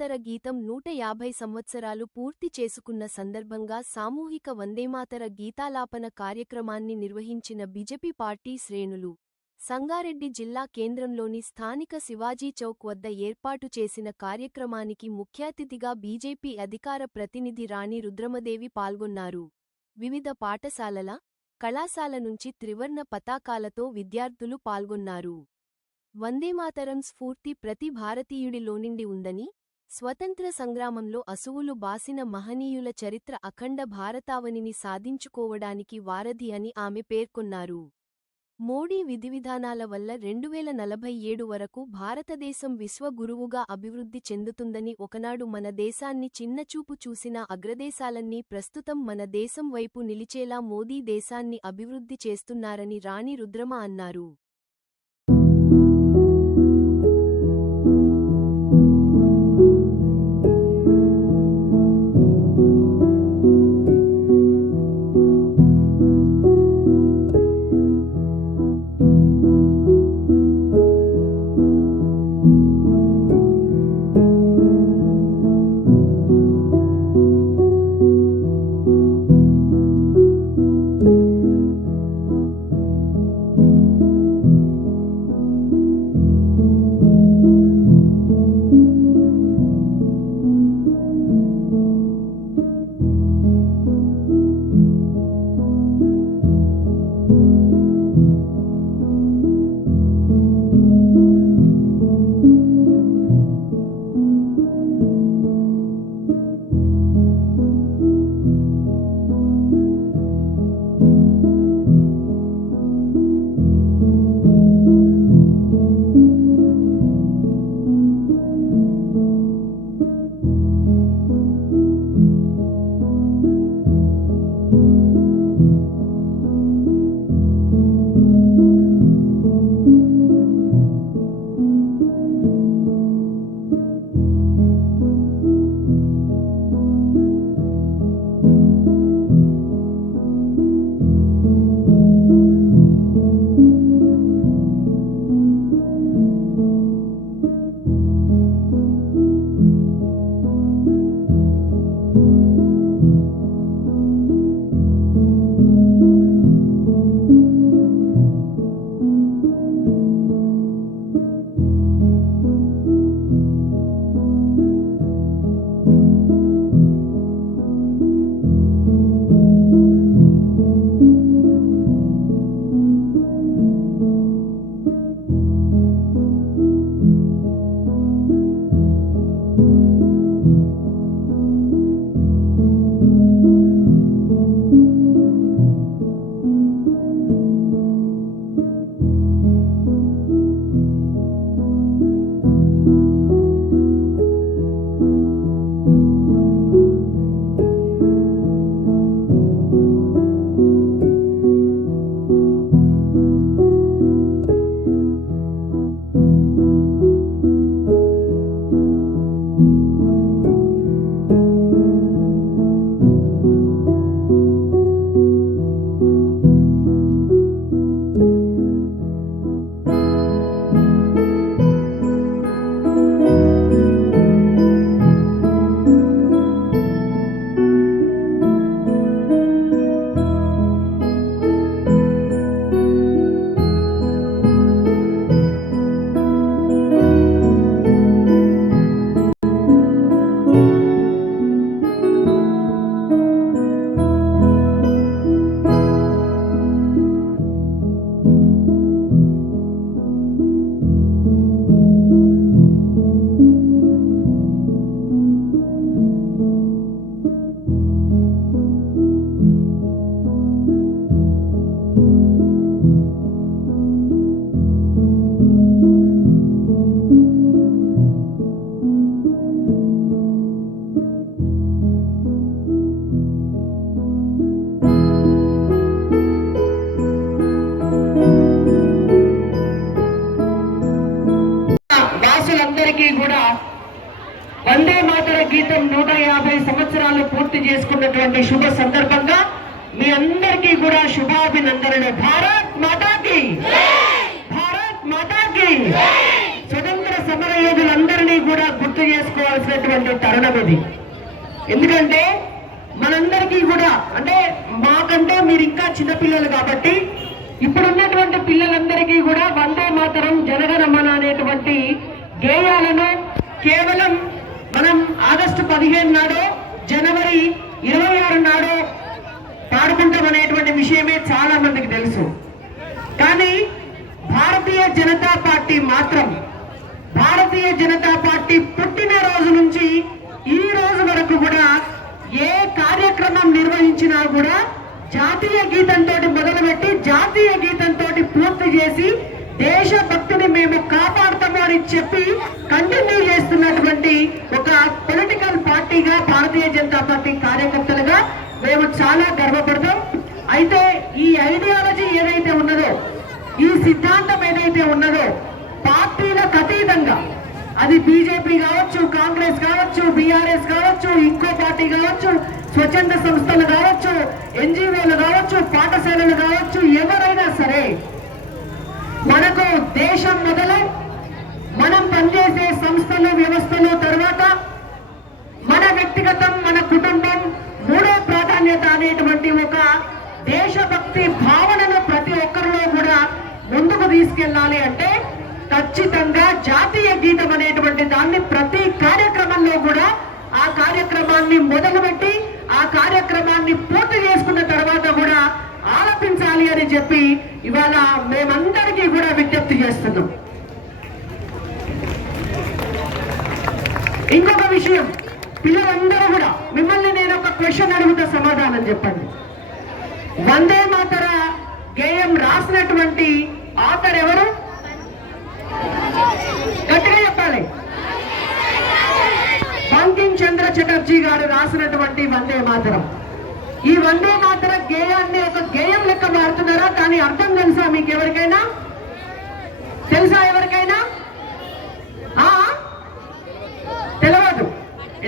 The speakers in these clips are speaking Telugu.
వందేమాతర గీతం 150 సంవత్సరాలు పూర్తి చేసుకున్న సందర్భంగా సామూహిక వందేమాతర గీతాలాపన కార్యక్రమాన్ని నిర్వహించిన బీజేపీ పార్టీ శ్రేణులు సంగారెడ్డి జిల్లా కేంద్రంలోని స్థానిక శివాజీ చౌక్ వద్ద ఏర్పాటు చేసిన కార్యక్రమానికి ముఖ్యాతిథిగా బీజేపీ అధికార ప్రతినిధి రాణి రుద్రమదేవి పాల్గొన్నారు. వివిధ పాఠశాలల, కళాశాల నుంచి త్రివర్ణ పతాకాలతో విద్యార్థులు పాల్గొన్నారు. వందేమాతరం స్ఫూర్తి ప్రతి భారతీయుడిలో నిండి ఉందని, స్వతంత్ర సంగ్రామంలో అసువులు బాసిన మహనీయుల చరిత్ర అఖండ భారతావనిని సాధించుకోవడానికి వారధి అని ఆమె పేర్కొన్నారు. మోడీ విధివిధానాల వల్ల 2047 వరకు భారతదేశం విశ్వగురువుగా అభివృద్ధి చెందుతుందని, ఒకనాడు మన దేశాన్ని చిన్నచూపు చూసిన అగ్రదేశాలన్నీ ప్రస్తుతం మన దేశం వైపు నిలిచేలా మోదీ దేశాన్ని అభివృద్ధి చేస్తున్నారని రాణి రుద్రమ అన్నారు. వందే మాతర గీతం 150 సంవత్సరాలు పూర్తి చేసుకున్నటువంటి శుభ సందర్భంగా మీ అందరికీ కూడా శుభాభినందనలు. భారత్ మాతాకి, భారత్ మాతాకి. స్వతంత్ర సమర యోధులందరినీ కూడా గుర్తు చేసుకోవాల్సినటువంటి తరుణం ఇది. ఎందుకంటే మనందరికీ కూడా అంటే మాకంటే మీరు ఇంకా చిన్నపిల్లలు కాబట్టి ఇప్పుడున్నటువంటి పిల్లలందరికీ కూడా వందే మాతరం జనగణమన అనేటువంటి గేయాలను కేవలం మనం ఆగస్టు 15 నాడో జనవరి 26 నాడో పాడుకుంటాం అనేటువంటి విషయమే చాలా మందికి తెలుసు. కానీ భారతీయ జనతా పార్టీ మాత్రం భారతీయ జనతా పార్టీ పుట్టిన రోజు నుంచి ఈ రోజు వరకు కూడా ఏ కార్యక్రమం నిర్వహించినా కూడా జాతీయ గీతంతో మొదలుపెట్టి జాతీయ గీతంతో పూర్తి చేసి దేశభక్తిని మేము కాపాడుతాము అని చెప్పి కంటిన్యూ చేస్తున్నటువంటి ఒక పొలిటికల్ పార్టీగా భారతీయ జనతా పార్టీ కార్యకర్తలుగా మేము చాలా గర్వపడతాం. అయితే ఈ ఐడియాలజీ ఏదైతే ఉన్నదో ఈ సిద్ధాంతం ఏదైతే ఉన్నదో పార్టీలకు అతీతంగా అది బీజేపీ కావచ్చు, కాంగ్రెస్ కావచ్చు, బీఆర్ఎస్ కావచ్చు, ఇంకో పార్టీ కావచ్చు, స్వచ్ఛంద సంస్థలు కావచ్చు, ఎన్జిఓలు కావచ్చు, పాఠశాలలు కావచ్చు, ఎవరైనా సరే మనకు దేశం మొదలు మనం పనిచేసే సంస్థలు వ్యవస్థలు తర్వాత మన వ్యక్తిగతం మన కుటుంబం మూడో ప్రాధాన్యత అనేటువంటి ఒక దేశభక్తి భావనను ప్రతి ఒక్కరిలో కూడా ముందుకు తీసుకెళ్లాలి అంటే ఖచ్చితంగా జాతీయ గీతం అనేటువంటి దాన్ని ప్రతి కార్యక్రమంలో కూడా ఆ కార్యక్రమాన్ని మొదలుపెట్టి ఆ కార్యక్రమాన్ని పూర్తి చేసుకున్న తర్వాత కూడా ఆలపించాలి అని చెప్పి ఇవాళ మేమందరికీ కూడా విజ్ఞప్తి చేస్తున్నాం. ఇంకొక విషయం, పిల్లలందరూ కూడా మిమ్మల్ని నేను ఒక క్వశ్చన్ అడుగుతా, సమాధానం చెప్పండి. వందే మాతర గేయం రాసినటువంటి ఆథర్ ఎవరు? గట్టిగా చెప్పాలి. బంకిం చంద్ర చటర్జీ గారు రాసినటువంటి వందే మాతరం. ఈ వందే మాతర గేయాన్ని ఒక గేయం లెక్క మారుతున్నారా? దాని అర్థం తెలుసా మీకు? ఎవరికైనా తెలుసా? ఎవరికైనా తెలియదు.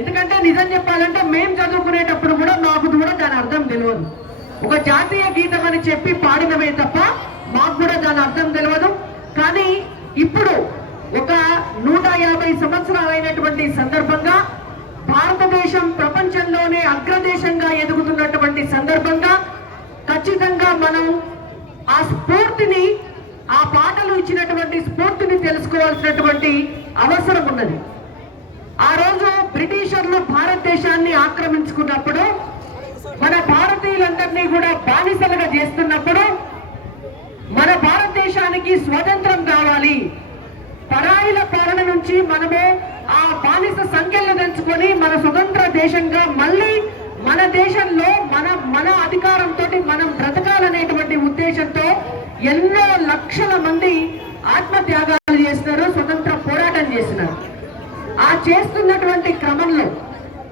ఎందుకంటే నిజం చెప్పాలంటే మేము చదువుకునేటప్పుడు కూడా నాకు కూడా దాని అర్థం తెలియదు. ఒక జాతీయ గీతం అని చెప్పి పాడినమే తప్ప మాకు కూడా దాని అర్థం తెలియదు. కానీ ఇప్పుడు ఒక 150 సంవత్సరాలైనటువంటి సందర్భంగా భారతదేశం ప్రపంచంలోనే అగ్రదేశంగా ఎదుగుతున్నటువంటి సందర్భంగా ఖచ్చితంగా మనం ఆ స్ఫూర్తిని, ఆ పాటలు ఇచ్చినటువంటి స్ఫూర్తిని తెలుసుకోవాల్సినటువంటి అవసరం ఉన్నది. ఆ రోజు బ్రిటిషర్లు భారతదేశాన్ని ఆక్రమించుకున్నప్పుడు మన భారతీయులందరినీ కూడా బానిసలుగా చేస్తున్నప్పుడు మన భారతదేశానికి స్వతంత్రం కావాలి, పరాయిల పాలన నుంచి మనము ఆ బానిస సంఖ్యలను తెంచుకొని మన స్వతంత్ర దేశంగా మళ్ళీ మన దేశంలో మన అధికారంతో మనం బ్రతకాలనేటువంటి ఉద్దేశంతో ఎన్నో లక్షల మంది ఆత్మత్యాగాలు చేసినారు, స్వతంత్ర పోరాటం చేసినారు. ఆ చేస్తున్నటువంటి క్రమంలో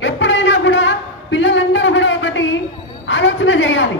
ఎప్పుడైనా కూడా పిల్లలందరూ కూడా ఒకటి ఆలోచన చేయాలి.